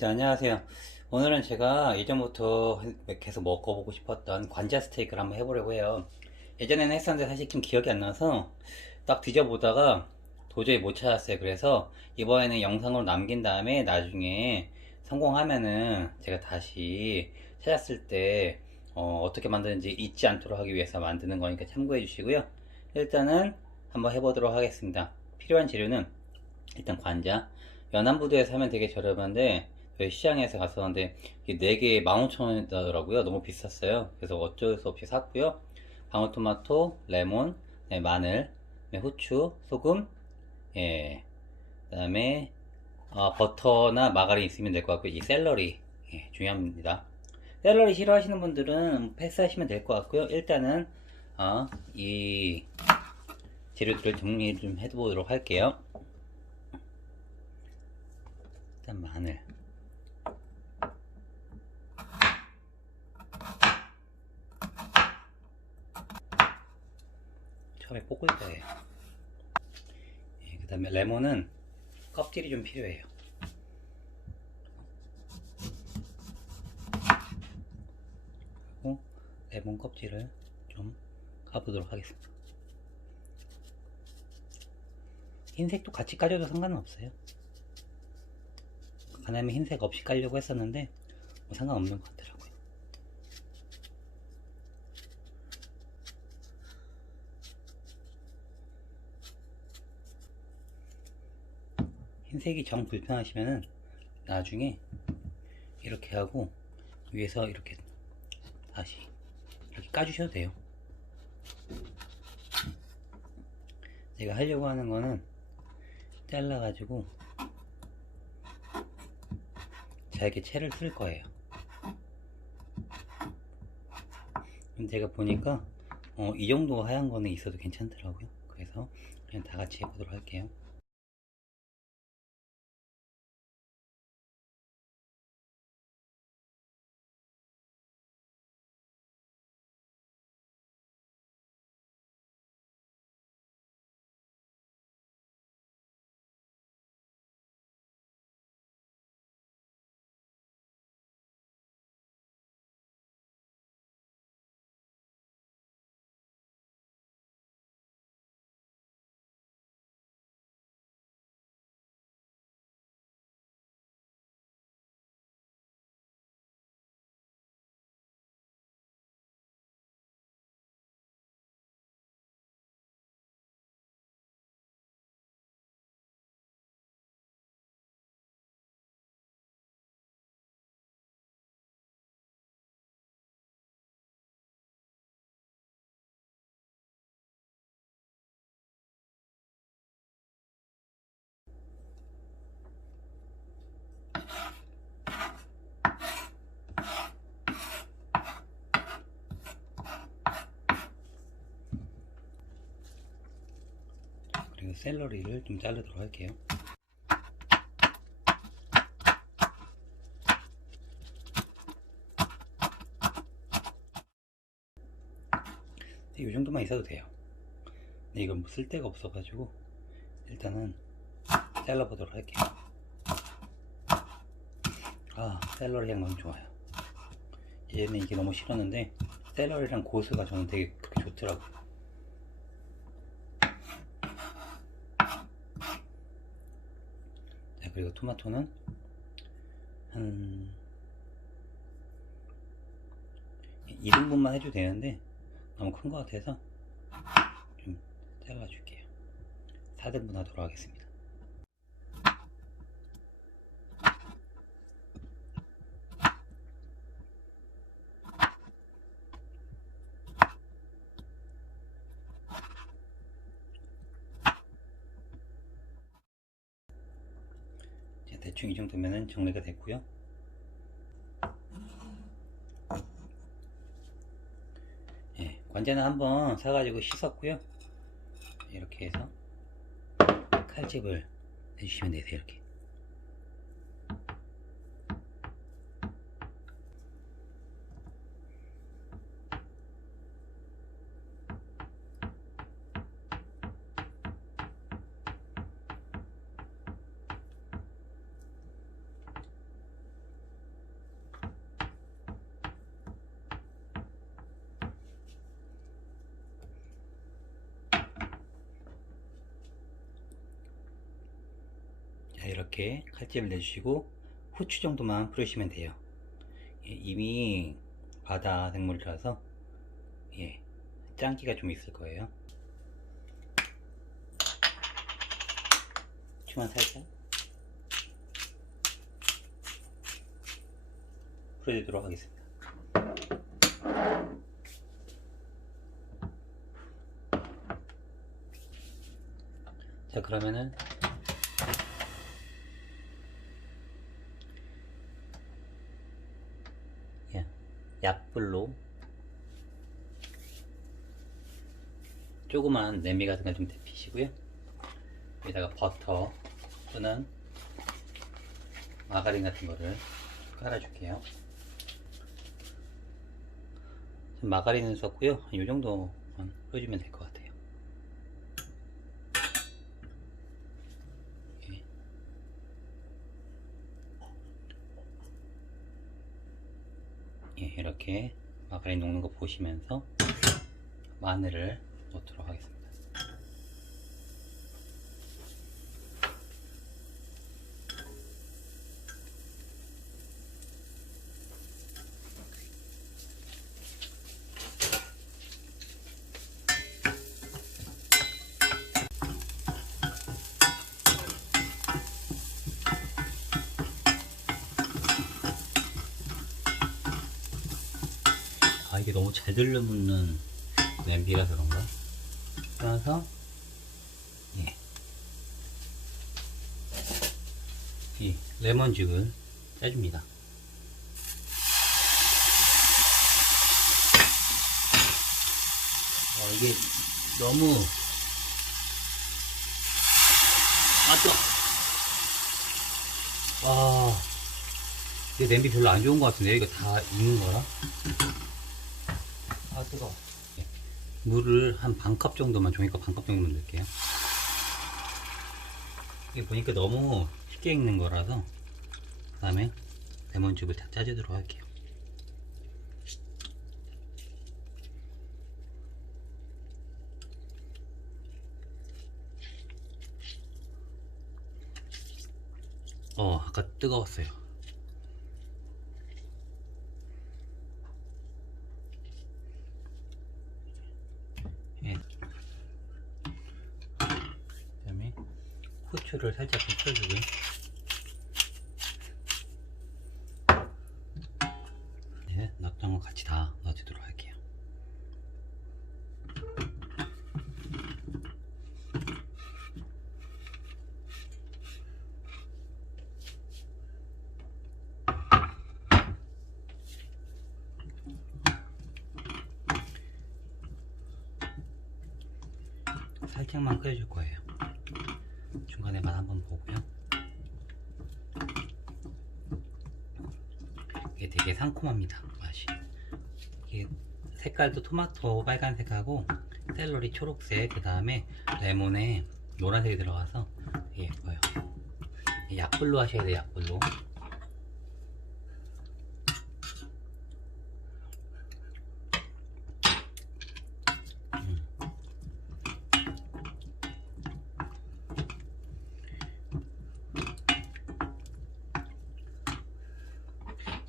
네, 안녕하세요. 오늘은 제가 예전부터 계속 먹어보고 싶었던 관자 스테이크를 한번 해보려고 해요. 예전에는 했었는데 사실 좀 기억이 안 나서 딱 뒤져보다가 도저히 못 찾았어요. 그래서 이번에는 영상으로 남긴 다음에 나중에 성공하면은 제가 다시 찾았을 때 떻게 만드는지 잊지 않도록 하기 위해서 만드는 거니까 참고해 주시고요. 일단은 한번 해보도록 하겠습니다. 필요한 재료는 일단 관자, 연안부두에서 사면 되게 저렴한데 저희 시장에서 갔었는데 이게 4개에 15,000원이더라고요. 너무 비쌌어요. 그래서 어쩔 수 없이 샀고요. 방울토마토, 레몬, 네, 마늘, 네, 후추, 소금, 예, 그다음에 버터나 마가린 있으면 될 것 같고요. 이 샐러리, 예, 중요합니다. 샐러리 싫어하시는 분들은 패스하시면 될 것 같고요. 일단은 이 재료들을 정리 좀 해보도록 할게요. 일단 마늘, 처음에 볶을 거예요. 예, 그 다음에 레몬은 껍질이 좀 필요해요. 그리고 레몬 껍질을 좀 까보도록 하겠습니다. 흰색도 같이 까줘도 상관은 없어요. 가나면 흰색 없이 깔려고 했었는데 뭐 상관없는 것 같더라고요. 흰색이 정 불편하시면은 나중에 이렇게 하고 위에서 이렇게 다시 이렇게 까주셔도 돼요. 제가 하려고 하는 거는 잘라가지고 잘게 채를 쓸 거예요. 근데 제가 보니까 이 정도 하얀 거는 있어도 괜찮더라고요. 그래서 그냥 다 같이 해보도록 할게요. 그리고 샐러리를 좀 자르도록 할게요. 이 정도만 있어도 돼요. 근데 이건 뭐 쓸 데가 없어가지고 일단은 잘라보도록 할게요. 샐러리 향 너무 좋아요. 얘는 이게 너무 싫었는데 샐러리랑 고수가 저는 되게 그렇게 좋더라고요. 자, 그리고 토마토는 한 2등분만 해도 되는데 너무 큰 것 같아서 좀 잘라줄게요. 4등분 하도록 하겠습니다. 자, 대충 이 정도면 정리가 됐고요. 예, 관자는 한번 사가지고 씻었고요. 이렇게 해서 칼집을 해주시면 되세요. 이렇게. 자, 이렇게 칼집을 내주시고 후추 정도만 뿌리시면 돼요. 예, 이미 바다 생물이라서 예, 짠기가 좀 있을 거예요. 후추만 살짝 뿌려주도록 하겠습니다. 자, 그러면은 약불로 조그만 냄비 같은 거 좀 데피시고요. 여기다가 버터 또는 마가린 같은 거를 깔아줄게요. 마가린은 썼고요. 이 정도만 뿌려주면 될 것 같아요. 예, 이렇게 마가린 녹는 거 보시면서 마늘을 넣도록 하겠습니다. 이게 너무 잘 들려붙는 냄비라서 그런가? 그래서 예, 이 레몬즙을 짜줍니다. 이게 너무 이게 냄비 별로 안 좋은 것 같은데 이거 다 익는 거라? 뜨거워. 물을 한 반컵 정도만, 종이컵 반컵 정도만 넣을게요. 이게 보니까 너무 쉽게 익는 거라서 그 다음에 레몬즙을 다 짜주도록 할게요. 아까 뜨거웠어요. 그다음에 후추를 살짝 뿌려주고요. 네, 놨던 거 같이 다 넣어주도록 할게요. 살짝만 끓여줄 거예요. 중간에 맛 한번 보고요. 이게 되게 상콤합니다, 맛이. 이게 색깔도 토마토 빨간색하고 샐러리 초록색, 그 다음에 레몬에 노란색이 들어가서 되게 예뻐요. 약불로 하셔야 돼요, 약불로.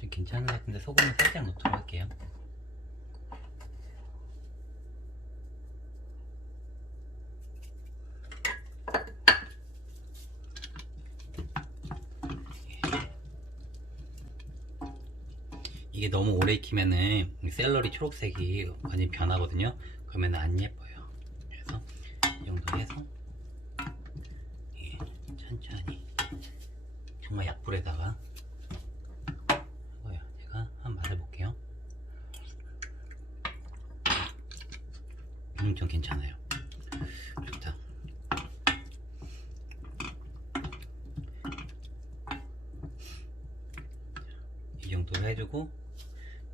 괜찮은 것 같은데 소금을 살짝 넣도록 할게요. 이게 너무 오래 익히면은 샐러리 초록색이 완전히 변하거든요. 그러면 안 예뻐요. 그래서 이 정도 해서 천천히 정말 약불에다가 제가 한번 맛을 볼게요. 좀 괜찮아요. 좋다. 이 정도로 해주고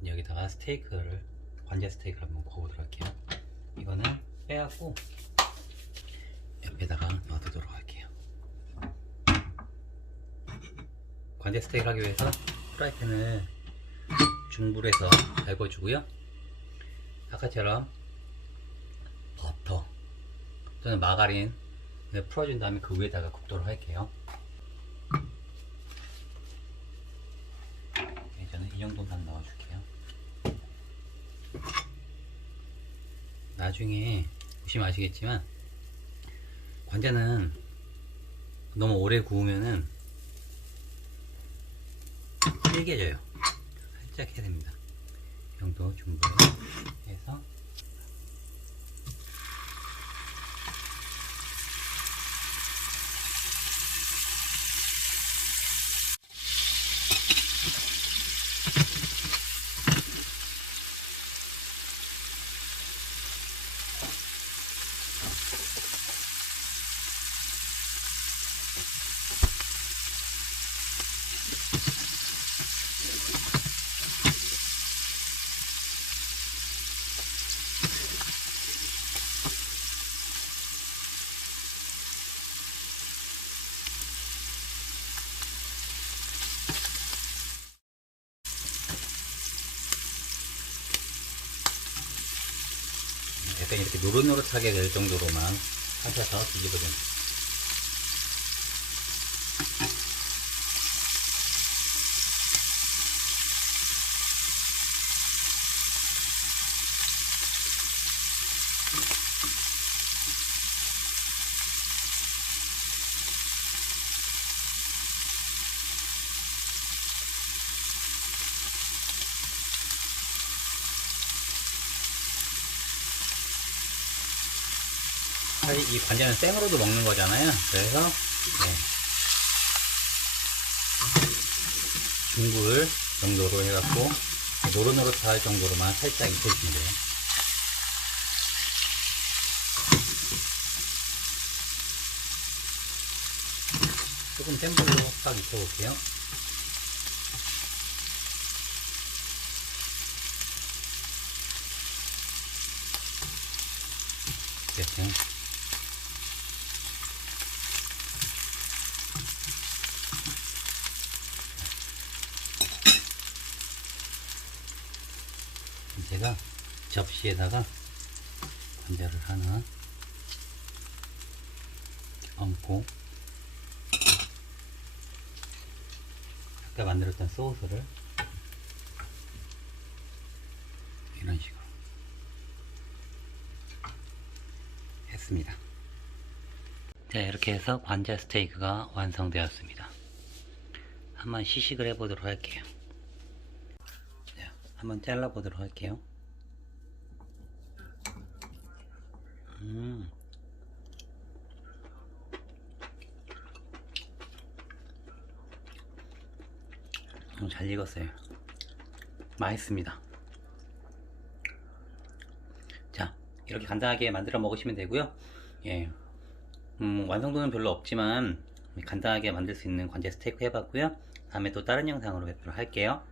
여기다가 스테이크를, 관자 스테이크를 한번 구워보도록 할게요. 이거는 빼갖고 옆에다가 놔두도록 할게요. 관자 스테이크를 하기 위해서 프라이팬을 중불에서 달궈주고요. 아까처럼 버터 또는 마가린 풀어준 다음에 그 위에다가 굽도록 할게요. 나중에 보시면 아시겠지만 관자는 너무 오래 구우면은 질겨져요. 살짝 해야 됩니다. 이 정도 준비해서 약간 이렇게 노릇노릇하게 될 정도로만 하셔서 뒤집어주면 사실 이 관자는 생으로도 먹는 거잖아요. 그래서 중불 정도로 해갖고 노릇노릇할 정도로만 살짝 익혀주시면 돼요. 조금 센 불로 딱 익혀볼게요. 이렇게 제가 접시에다가 관자를 하나 얹고 아까 만들었던 소스를 이런 식으로 했습니다. 자, 이렇게 해서 관자 스테이크가 완성되었습니다. 한번 시식을 해보도록 할게요. 자, 한번 잘라보도록 할게요. 잘 익었어요. 맛있습니다. 자, 이렇게 간단하게 만들어 먹으시면 되고요. 예, 완성도는 별로 없지만 간단하게 만들 수 있는 관자 스테이크 해봤고요. 다음에 또 다른 영상으로 뵙도록 할게요.